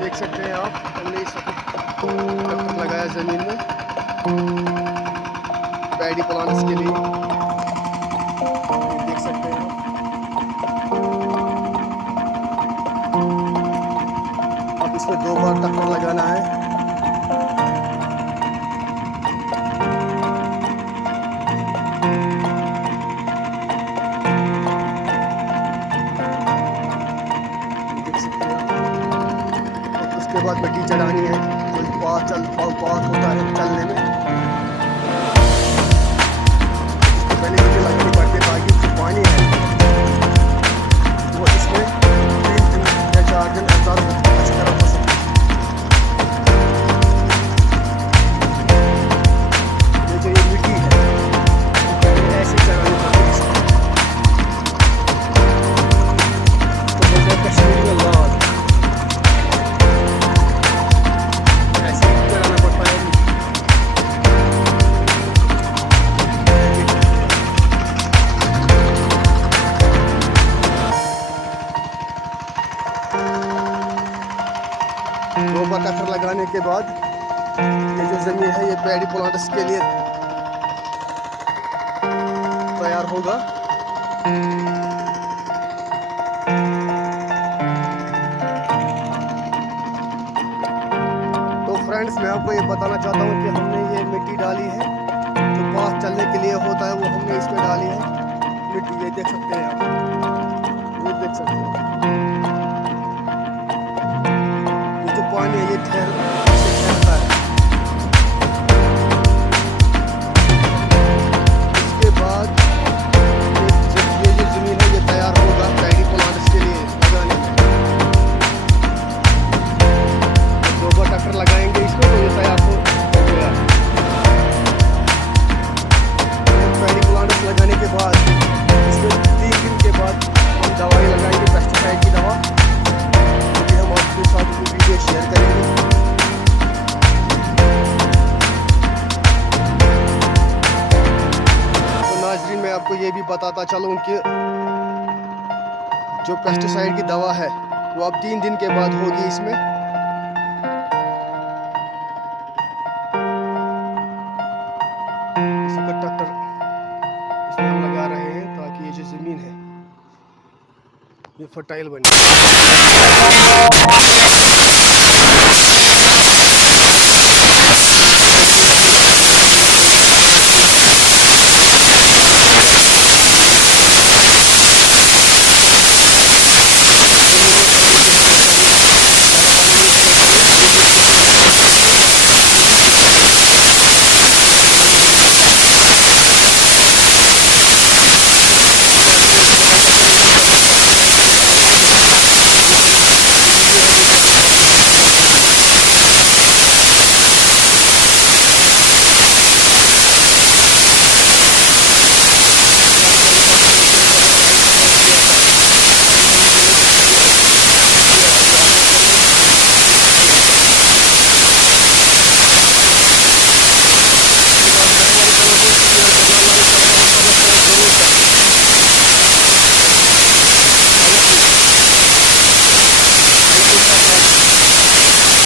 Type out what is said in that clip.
देख सकते हैं आप, हमने इस वक्त लगाया ज़मीन में पैडी प्लांट्स के लिए। देख सकते हैं आप, अब इसमें 2 बार ट्रैक्टर लगाना है। उसके बाद मिट्टी चढ़ानी है, कोई पास होता है चलने में। इसको पहले मिट्टी लगानी पड़ती है ताकि उसको पानी है वो इसमें 3 दिन या 4 दिन अच्छी तरह हो सके। ये जो ये मिट्टी है ऐसे चढ़ानी पड़ती है इसको बोलते हैं कश्मीर में लाल। दो बार ट्रैक्टर लगाने के बाद ये जो ज़मीन है ये पैडी प्लांट्स के लिए तैयार होगा। तो फ्रेंड्स, मैं आपको ये बताना चाहता हूँ कि हमने ये मिट्टी डाली है, जो पास चलने के लिए होता है वो हमने इसमें डाली है मिट्टी। ये देख सकते हैं आप, ये देख सकते हैं पानी ये ठहरता है। इसके बाद ये जो ज़मीन है ये तैयार होगा पैडी प्लांट्स के लिए लगाने में। 2 बार ट्रैक्टर लगाएंगे इसमें तो ये तैयार हो गया। पैडी प्लांट्स लगाने के बाद इसमें 3 दिन के बाद हम दवाई लगाएंगे, पेस्टिसाइड की दवा। हम आपके साथ वीडियो शेयर करेंगे। तो नाज़रीन, मैं आपको ये भी बताता चलूं कि जो पेस्टिसाइड की दवा है वो अब 3 दिन के बाद होगी इसमें। इसका ट्रैक्टर इसमें हम लगा रहे हैं ताकि ये जो ज़मीन है ये फर्टाइल बने।